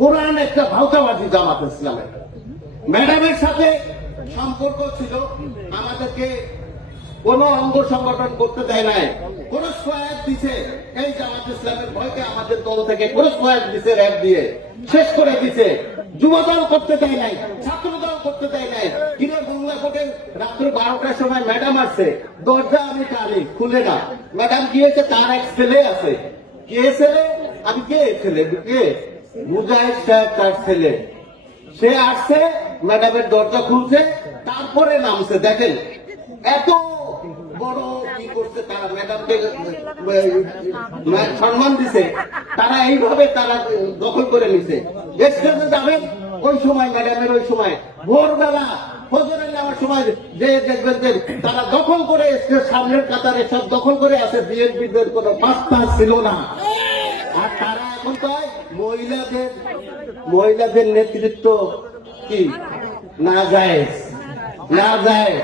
কোরআন একটা ভাওতাবাজি জামাত ইসলামের। ম্যাডামের সাথে সম্পর্ক ছিল, আমাদেরকে কোন অঙ্গ সংগঠন করতে দেয় নাই, কোন সহায়ক দিছে এই জামাত ইসলামের ভয়কে আমাদের দল থেকে কোন সহায়ক দিছে, র্যাব দিয়ে শেষ করে দিছে। যুবদল করতে দেয় নাই, ছাত্রদল করতে দেয় নাই। কিনে বাংলা কোর্টে রাত্রে 12টার সময় ম্যাডাম আসছে, দরজা আমি টানি, খুলে না। ম্যাডাম গিয়েছে, তার এক ছেলে আছে। কে ছেলে? আমি কে ছেলে? কে? মুজাহিদ সাহেব তার ছেলে। সে আসছে, ম্যাডামের দরজা খুলছে, তারপরে নামছে। দেখেন এত বড় কি করছে তারা, ম্যাডামকে সম্মান দিছে, তারা এইভাবে তারা দখল করে নিছে। স্টেজে যাবেন ওই সময়, ম্যাডামের ওই সময় ভোরবেলা ফজরের নামার সময় যে দেখবেন যে তারা দখল করে স্টেজ সামনের কাতারে সব দখল করে আছে। বিএনপিদের কোনো পাত্তা ছিল না। আর তারা এখন কয় মহিলাদের নেতৃত্ব কি না যায়, না যায়।